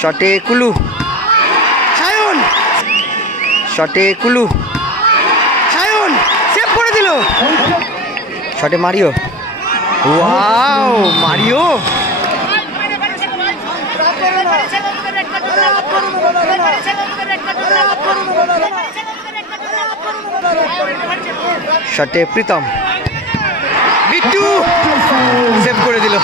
শটে কুলু, সায়ন শটে কুলু, সায়ন সেভ করে দিল। শটে মারিও, ওয়াও মারিও। শটে প্রীতম, বিট্টু সেভ করে দিল।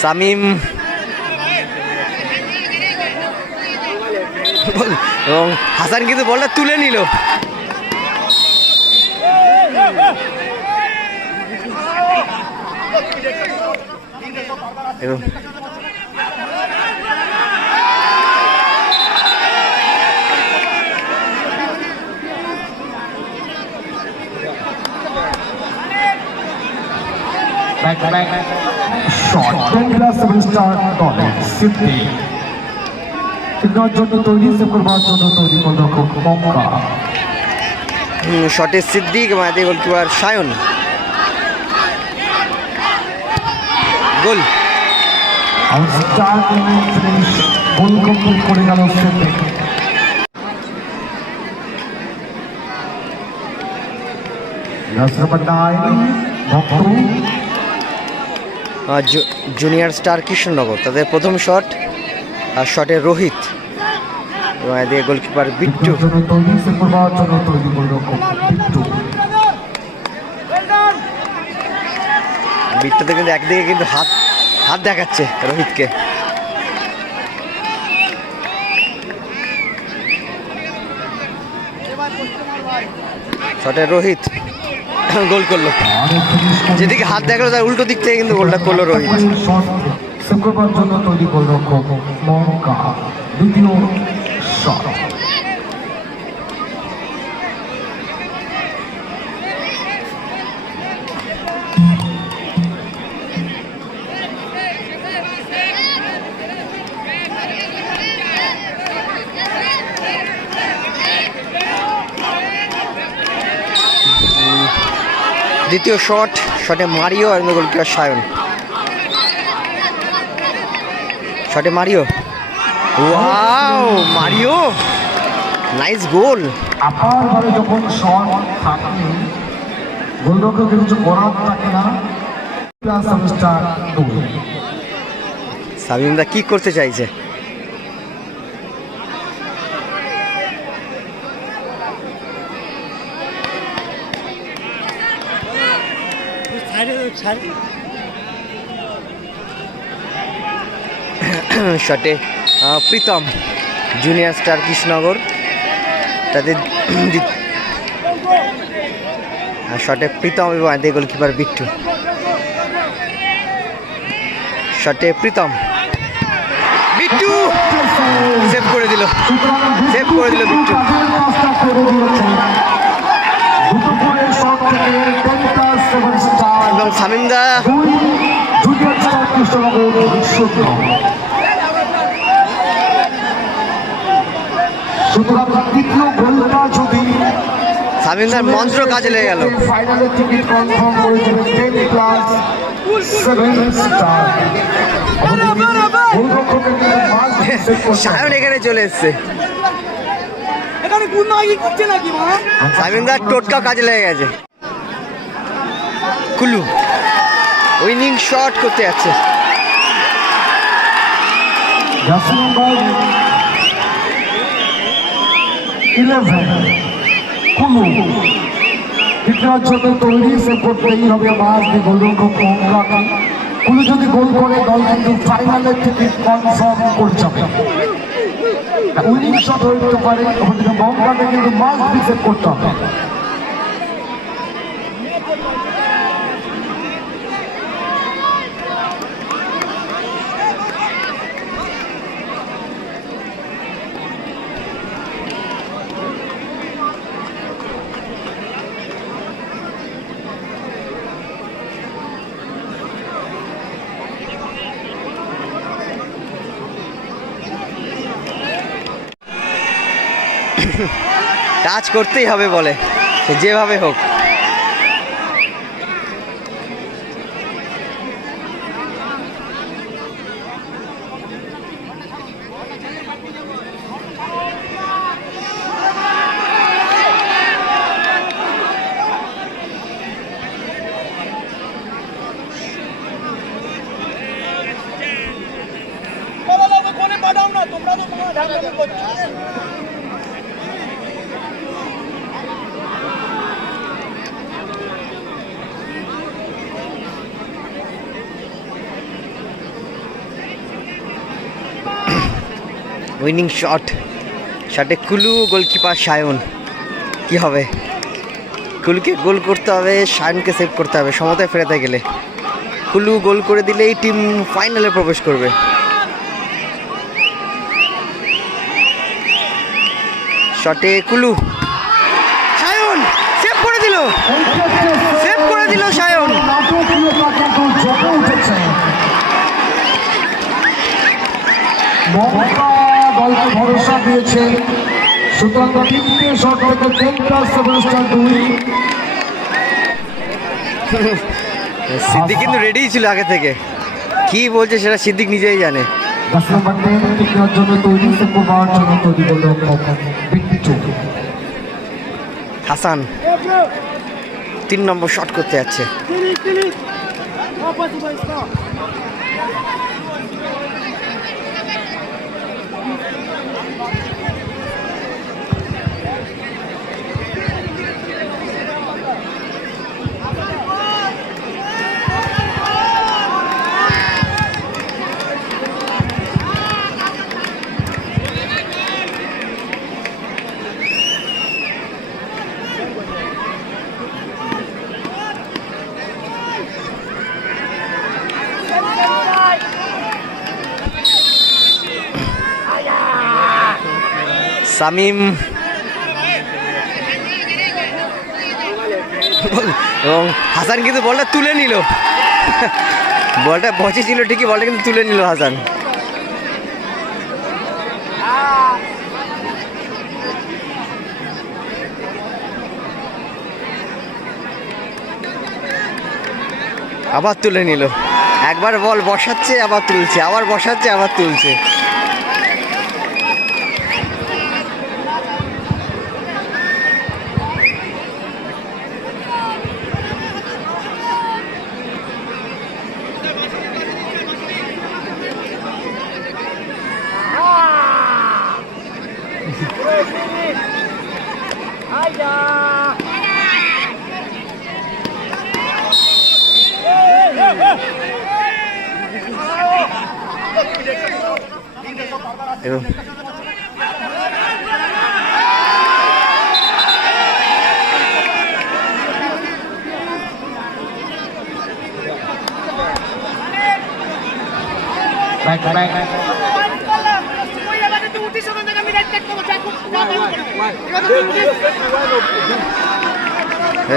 শামিম এবং হাসান কিন্তু বলটা তুলে নিল। এবং শটে সিদ্দিক, মাঝে গোলকিপার সায়ন। গোল। জুনিয়র স্টার কৃষ্ণনগর তাদের প্রথম শট, আর শটে রোহিত দিয়ে গোলকিপার বিট্টু। বিট্টুতে কিন্তু একদিকে কিন্তু হাত দেখাচ্ছে রোহিতকে। শটে রোহিত গোল করলো, যেদিকে হাত দেখালো তার উল্টো দিক থেকে কিন্তু গোলটা করলো রোহিত। শুক্রবার জন্য তৈরি গোলরক্ষক মঙ্কা, দ্বিতীয় শট। দ্বিতীয় শট, শটে মারিও আর গোলকিপার সায়ন। শটে Mario, wow Mario nice goal. আপাতভাবে যখন শট থাকে গোলরক্ষকের কিছু করার থাকে না। শামিমদা কি করতে চাইছে? শটে প্রীতম, জুনিয়র স্টার কৃষ্ণনগর তাদের। শটে প্রীতম এবং আগে গোলকিপার বিট্টু। শটে প্রীতম, বিট্টু সেভ করে দিল, সেভ করে দিল বিট্টু। এবং শামিমদা শামিমদার মন্ত্র কাজে লেগে গেল। সায়ন এখানে চলে এসছে, শামিমদার টোটকা কাজে লেগে গেছে। কুলু উইনিং শট করতে যাচ্ছে। তৈরি সে করতেই হবে গোলরক্ষক মঙ্কাকে। কুলু যদি গোল করে দল কিন্তু ফাইনালের টিকিট কনফার্ম করছে। উইনিং শট হতে পারে, মঙ্কাকে কিন্তু মাস্ট বি সেভ করতে হবে। টাচ করতেই হবে বলে। সে যেভাবে হোক। উইনিং শটে কুলু, গোলকিপার সায়ন। কি হবে? কুলুকে গোল করতে হবে, সায়নকে সেভ করতে হবে সমতায় ফেরাতে গেলে। কুলু গোল করে দিলেই টিম ফাইনালে প্রবেশ করবে। শটে কুলু, সায়ন সেভ করে দিল, সেভ করে দিল সায়ন। দলকে ভরসা দিয়েছেন, সুতরাং 3টে শট থেকে 10+7+2। সিদ্দিক কিন্তু রেডি ছিল আগে থেকে, কি বলছে সেটা সিদ্দিক নিজেই জানে। 10 নম্বর 10 টিকার জন্য তৈরি, সেপ্পু পাওয়ার জন্য তৈরি করলো বিট্টু। হাসান 3 নম্বর শট করতে যাচ্ছে। সামিম এবং হাসান কিন্তু বলটা তুলে নিল, বলটা বসে ছিল ঠিকই, বলটা কিন্তু তুলে নিল হাসান। আবার তুলে নিল, একবার বল বসাচ্ছে আবার তুলছে, আবার বসাচ্ছে আবার তুলছে।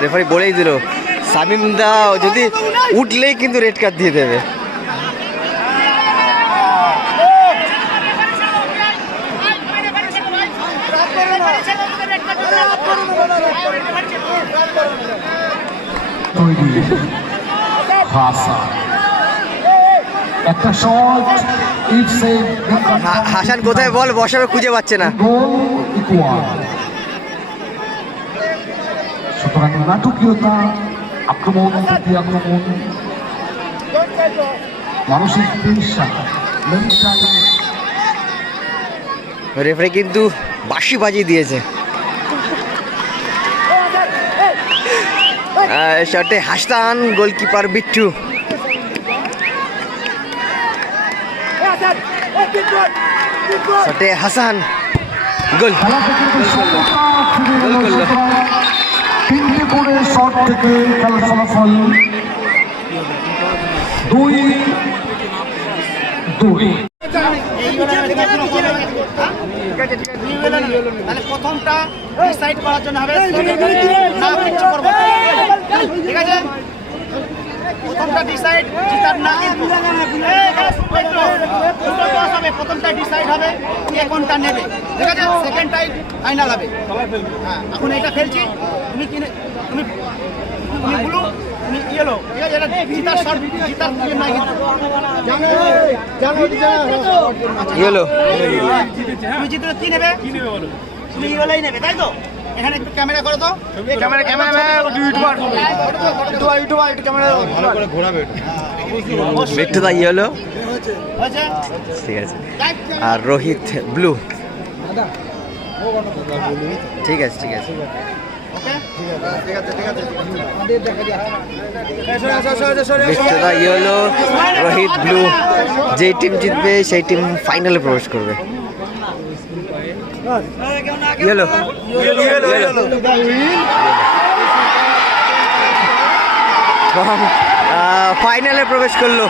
রেফারি বলেই দিল সামিম দা যদি উঠলেই কিন্তু রেড কার্ড দিয়ে দেবে। একটা শট, হাসান কোথায় বল বসাবে খুঁজে পাচ্ছে না। সুতরাং নাটকীয়তা, আক্রমণ, আক্রমণ, মানসিক টেনশন, রেফারি কিন্তু বাঁশি বাজিয়ে দিয়েছে। শটে হাসান, গোলকিপার বিট্টু। শটে হাসান, গোল। তিনটে করে শট থেকে খেলার ফলাফল 2-2। প্রথমটা ডিসাইড করার জন্য হবে, ঠিক আছে। প্রথমটা ডিসাইড জিতার না কিন্তু দুটো টস হবে, প্রথমটা ডিসাইড হবে কে কোনটা নেবে, ঠিক আছে? সেকেন্ডটাই ফাইনাল হবে। হ্যাঁ, এখন এটা খেলছি, তুমি কিনে তুমি তুমি ব্লু, তুমি ইয়েলো, ঠিক আছে? এটা জিতার শট, জিতার ইয়ে নাই কিন্তু। ইয়েলো। তুমি জিতলে কি নেবে? তুমি ইয়েলোই নেবে, তাই তো? এখানে একটু ক্যামেরা করো তো, ক্যামেরা একটু দা ইয়েলো। হয়েছে? ঠিক আছে। আর রোহিত ব্লু। ঠিক আছে, ঠিক আছে। ওকে, বিষ্ণুদা ইয়েলো, রোহিত ব্লু। যেই টিম জিতবে সেই টিম ফাইনালে প্রবেশ করবে। ইয়েলো, ফাইনালে প্রবেশ করলো।